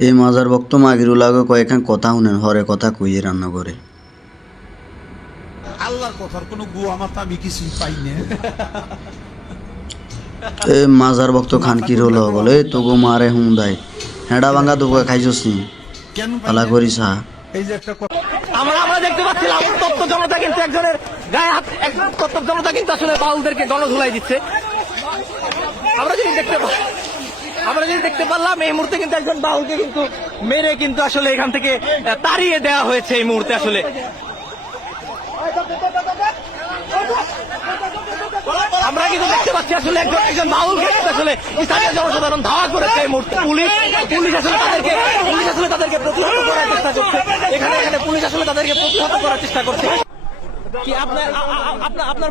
এই মাজার ভক্ত মাগিরুল আগে কয়েকখান কথা শুনেন হরে কথা কইয়ে রান্না করে। আল্লাহর কথার কোনো গু আমার তো আমি কিছুই পাই না। মাজার ভক্ত খানকির হলো বলে? তোগো মারে হুম দাই হেডা ভাঙ্গা তোকে খাইছস নি? পাই পালা করিস হা এই যে একটা আমরা আমরা দেখতে পাচ্ছিলাম তত্ত্ব জনতা কিন্তু একজনের গায়ে হাত একজন তত্ত্ব জনতা কিন্তু আসলে বাউলদেরকে গণধুলাই দিচ্ছে। আমরা যদি দেখতে পা- আমরা যদি দেখতে পারলাম, এই মুহূর্তে কিন্তু একজন বাউলকে কিন্তু মেরে কিন্তু আসলে এখান থেকে তাড়িয়ে দেওয়া হয়েছে এই মুহূর্তে আসলে। আমরা কিন্তু দেখতে পাচ্ছি আসলে একজন একজন কিন্তু আসলে স্থানীয় জনসাধারণ ধাওয়া করেছে এই মুহূর্তে। পুলিশ পুলিশ আসলে তাদেরকে পুলিশ আসলে তাদেরকে প্রতিহত করার চেষ্টা করছে। এখানে এখানে পুলিশ আসলে তাদেরকে প্রতিহত করার চেষ্টা করছে। কি আপনার আপনার আপনার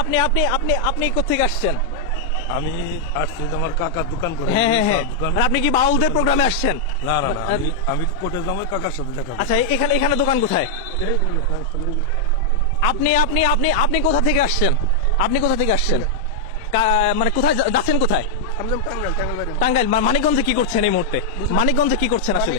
আপনি আপনি আপনি আপনি কোথেকে আসছেন? আমি আসছি আমার কাকার দোকান করে হ্যাঁ হ্যাঁ হ্যাঁ। আর আপনি কি বাউলদের প্রোগ্রামে আসছেন? না না না আমি আমি কোর্টে যাব কাকার সাথে দেখা আচ্ছা এখানে এখানে দোকান কোথায়? আপনি আপনি আপনি আপনি কোথা থেকে আসছেন? আপনি কোথা থেকে আসছেন? মানে কোথায় যাচ্ছেন কোথায়? টাঙ্গাইল মানিকগঞ্জে কি করছেন এই মুহূর্তে? মানিকগঞ্জে কি করছেন আসলে?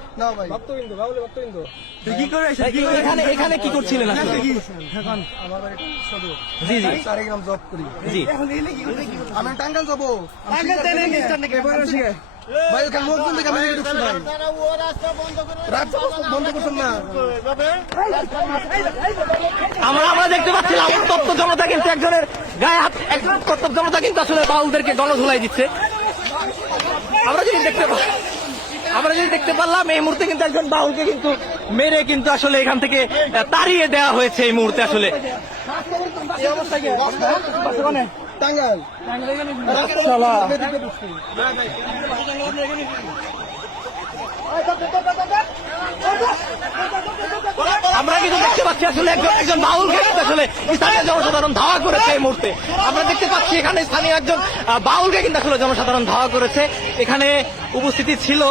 না ভাই। ভক্তবিন্দু বাউলে ভক্তবিন্দু। এখানে এখানে কি করছিলেন আসলে? আমার বাড়ি সদর। জি জি। চারে গ্রাম জব করি। জি। আমি টাঙ্গাল যাব। ভাই ওখানে লোকজন থেকে আমি ঢুকছি ভাই রাস্তা বন্ধ করছেন না। আমরা আমরা দেখতে পাচ্ছিলাম তত্ত্ব জনতা কিন্তু একজনের গায়ে হাত একজন তত্ত্ব জনতা কিন্তু আসলে বাউলদেরকে গণধুলাই দিচ্ছে। আমরা যদি দেখতে পা- আমরা যদি দেখতে পারলাম এই মুহূর্তে কিন্তু একজন বাউলকে কিন্তু মেরে কিন্তু আসলে এখান থেকে তাড়িয়ে দেওয়া হয়েছে এই মুহূর্তে আসলে। আমরা কিন্তু দেখতে পাচ্ছি আসলে একজন একজন বাউলকে কিন্তু আসলে স্থানীয় জনসাধারণ ধাওয়া করেছে এই মুহূর্তে। আমরা দেখতে পাচ্ছি এখানে স্থানীয় একজন বাউলকে কিন্তু আসলে জনসাধারণ ধাওয়া করেছে। এখানে উপস্থিতি ছিল।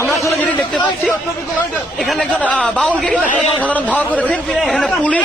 আমরা আসলে যেটি দেখতে পাচ্ছি, এখানে একজন বাউল বাউলকে সাধারণ ধাওয়া করেছে এখানে পুলিশ